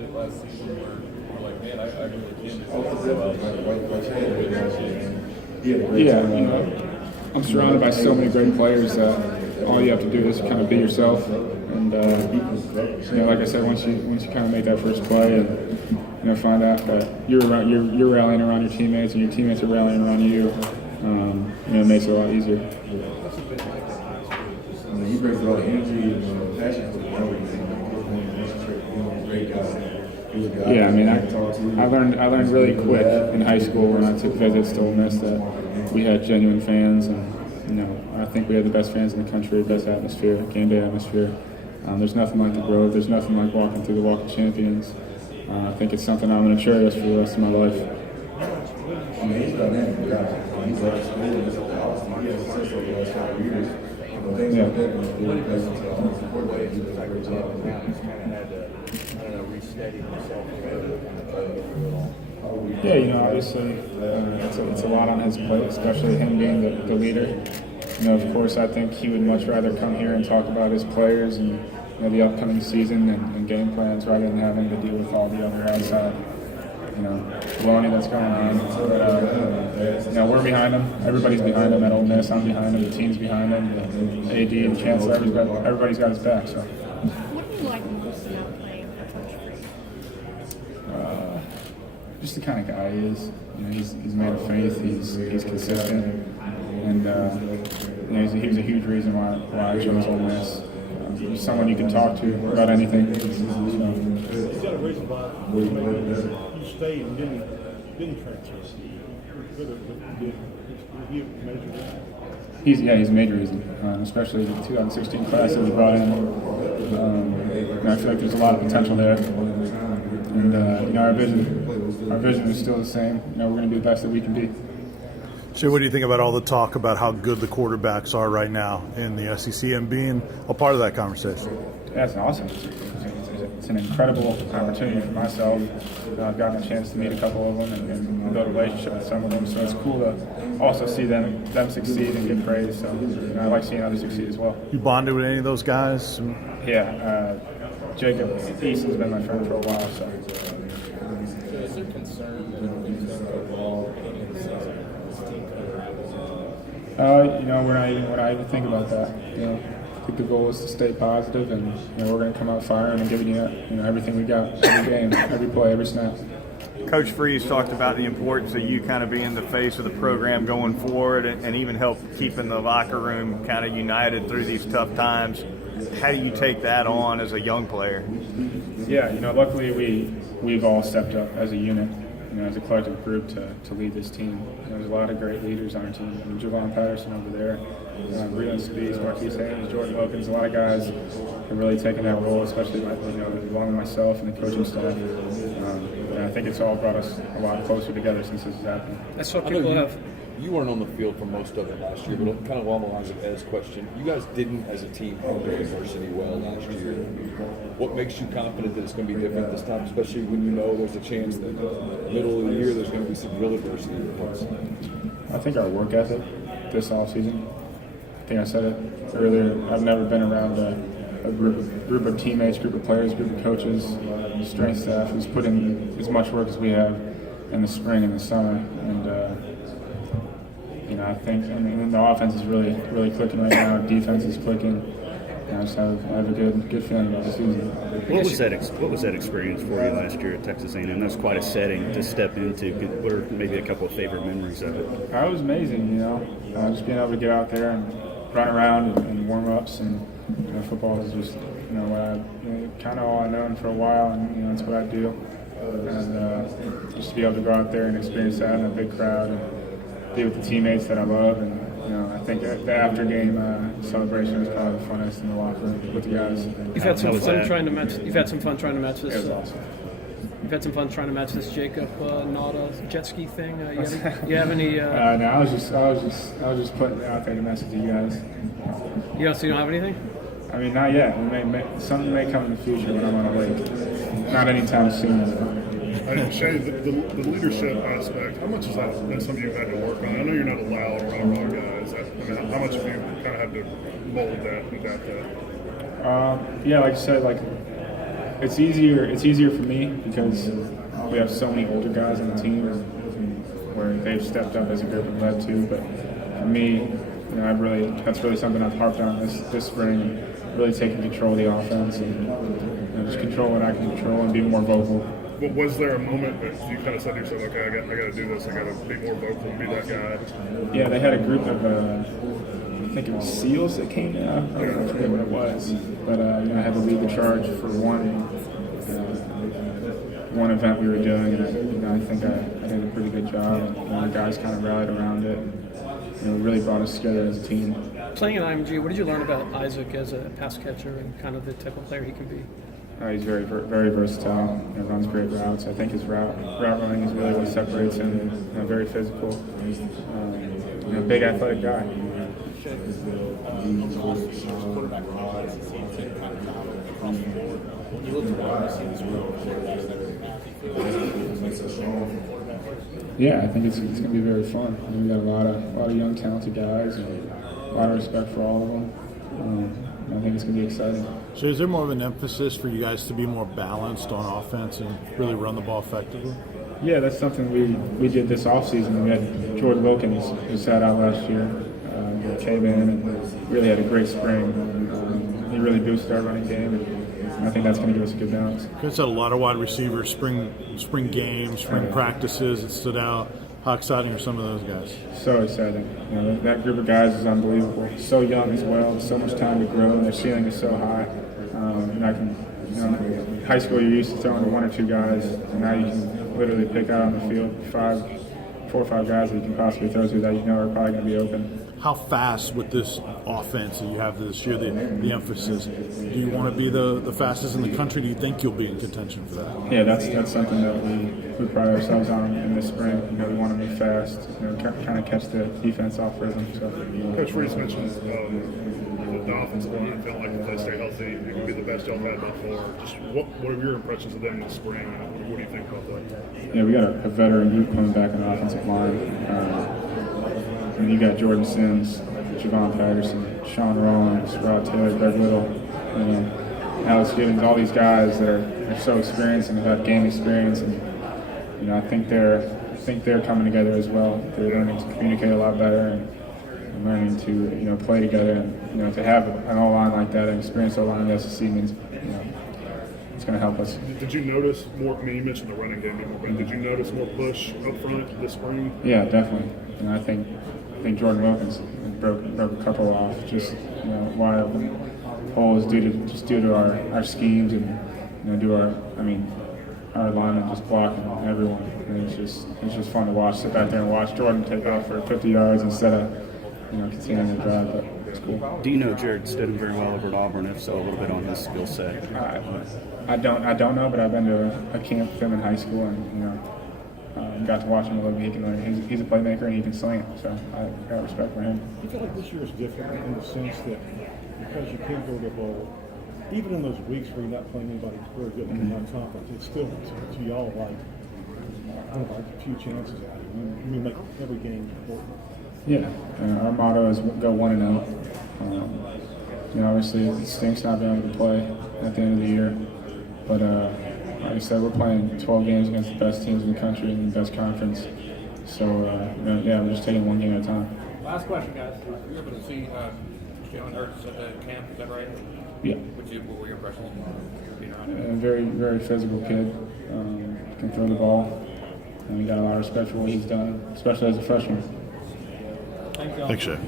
late last season where you're like, man, I really can do this? Yeah, I'm surrounded by so many great players that all you have to do is kind of be yourself. And like I said, once you kind of make that first play and find out that you're rallying around your teammates and your teammates are rallying around you, it makes it a lot easier. He brings a lot of energy and passion to the program. Great guy. Yeah, I learned really quick in high school when I took visits to Ole Miss that we had genuine fans, and I think we had the best fans in the country, best atmosphere, game day atmosphere. There's nothing like the Grove. There's nothing like walking through the Walk of Champions. I think it's something I'm going to cherish for the rest of my life. He's dynamic. He's at school. He's at the house. He has success over the last 5 years. Things like that was really pleasant to support that. He does a great job. He's kind of had to, re-steady himself. Yeah, obviously it's a lot on his plate, especially him being the leader. Of course, I think he would much rather come here and talk about his players and the upcoming season and game plans rather than having to deal with all the other outside, baloney that's going on. But, we're behind him. Everybody's behind him at Ole Miss. I'm behind him. The team's behind him. The AD and the Chancellor, everybody's got his back. So. What do you like most about playing for Coach Freeze? Just the kind of guy he is. He's man of faith. He's consistent, and he was a huge reason why I chose Ole Miss. He's someone you can talk to about anything. He's got a reason why you stayed and didn't transfer. He's a major reason, especially the 2016 class that we brought in. I feel like there's a lot of potential there, and our vision is still the same. We're going to do the best that we can be. Shea, what do you think about all the talk about how good the quarterbacks are right now in the SEC and being a part of that conversation? That's awesome. It's an incredible opportunity for myself. I've gotten a chance to meet a couple of them and build a relationship with some of them. So it's cool to also see them succeed and get praise. So I like seeing others succeed as well. You bonded with any of those guys? Yeah, Jacob East has been my friend for a while. So. Is there concern that things don't go well in the season? We're not even thinking about that. I think the goal is to stay positive, and we're going to come out firing and giving you everything we got, every game, every play, every snap. Coach Freeze talked about the importance of you kind of being the face of the program going forward, and even help keeping the locker room kind of united through these tough times. How do you take that on as a young player? Yeah, luckily we've all stepped up as a unit. As a collective group to lead this team. There's a lot of great leaders on our team. Shea Patterson over there, Breland Speaks, Marquise Haynes, Jordan Wilkins, a lot of guys have really taken that role, especially along with myself and the coaching staff. And I think it's all brought us a lot closer together since this has happened. That's what people have. You weren't on the field for most of it last year, but kind of along the lines of Ed's question, you guys didn't, as a team, handle adversity well last year. What makes you confident that it's going to be different this time, especially when there's a chance that middle of the year there's going to be some real adversity in the place? I think our work ethic this offseason, I think I said it earlier, I've never been around a group of teammates, group of players, group of coaches, strength staff who's put in as much work as we have in the spring and the summer. And I think the offense is really clicking right now. Defense is clicking. I just have a good feeling about the season. What was that experience for you last year at Texas A&M? That's quite a setting to step into. What are maybe a couple of favorite memories of it? It was amazing, just being able to get out there and run around and warm ups, and football is just kind of all I've known for a while, and that's what I do. And just to be able to go out there and experience that in a big crowd and be with the teammates that I love, and I think the after game celebration was probably the funnest in the locker room with the guys. You've had some fun trying to match. You've had some fun trying to match this. It was awesome. You've had some fun trying to match this Jacob Nada jet ski thing. You have any? No, I was just putting it out there to message you guys. So you don't have anything? I mean, not yet. Something may come in the future when I'm on a lake. Not anytime soon. Shea, the leadership aspect, how much is that something you've had to work on? I know you're not a loud, rah-rah guy. How much have you kind of had to mold that, adapt that? Yeah, like I said, It's easier for me because we have so many older guys on the team where they've stepped up as a group and led to. But for me, that's really something I've harped on this spring, and really taking control of the offense and just control what I can control and be more vocal. But was there a moment that you kind of said to yourself, okay, I got to do this, I got to be more vocal and be that guy? Yeah, they had a group of, I think it was SEALs that came in. I don't know what it was, but I had to lead the charge for one event we were doing, and I think I did a pretty good job. And the guys kind of rallied around it. And really brought us together as a team. Playing at IMG, what did you learn about Isaac as a pass catcher and kind of the type of player he can be? He's very versatile. Runs great routes. I think his route running is really what separates him. Very physical. Big athletic guy. Yeah, I think it's going to be very fun. We got a lot of young, talented guys, and a lot of respect for all of them. I think it's going to be exciting. So is there more of an emphasis for you guys to be more balanced on offense and really run the ball effectively? Yeah, that's something we did this offseason. We had Jordan Wilkins, who sat out last year, came in and really had a great spring. He really boosted our running game, and I think that's going to give us a good balance. Because had a lot of wide receivers, spring games, spring practices that stood out. How exciting are some of those guys? So exciting. That group of guys is unbelievable. So young as well, so much time to grow, and their ceiling is so high. In high school, you're used to throwing to one or two guys, and now you can literally pick out on the field 4 or 5 guys that you can possibly throw to that are probably going to be open. How fast with this offense that you have this year, the emphasis? Do you want to be the fastest in the country? Do you think you'll be in contention for that? Yeah, that's something that we pride ourselves on in this spring. We want to be fast, kind of catch the defense off rhythm. So. Coach Reese mentioned the offensive line felt like if they stay healthy, it could be the best y'all had before. Just what are your impressions of them this spring? What do you think about that? Yeah, we got a veteran group coming back on the offensive line. You got Jordan Sims, Shea Patterson, Sean Rollins, Rod Taylor, Greg Little, Alex Gibbons, all these guys that are so experienced and have had game experience, and I think they're coming together as well. They're learning to communicate a lot better and learning to play together, and to have an O-line like that, an experienced O-line in the SEC means it's going to help us. Did you notice more? I mean, you mentioned the running game, but did you notice more push up front this spring? Yeah, definitely. I think Jordan Wilkins broke a couple off, just wide open holes due to our schemes and our linemen just blocking everyone. And it's just fun to watch. Sit back there and watch Jordan take off for 50 yards instead of continuing to drive. But it's cool. Do you know Jared Stidham very well over at Auburn? If so, a little bit on his skill set. I don't know, but I've been to a camp with him in high school, and got to watch him a little bit. He can learn. He's a playmaker and he can sling it. So I got respect for him. You feel like this year is different in the sense that because you can't go to the bowl, even in those weeks where you're not playing anybody very good in the non-conference, it's still to y'all like a few chances at it. We make every game important. Yeah, our motto is go 1-0. Obviously it stinks not being able to play at the end of the year, but like I said, we're playing 12 games against the best teams in the country and the best conference. So we're just taking one game at a time. Last question, guys. Were you able to see Jalen Hurts at the camp? Is that right? Yeah. What were your impressions being around him? A very, very physical kid. Can throw the ball. And we got a lot of respect for what he's done, especially as a freshman. Thanks, Shea.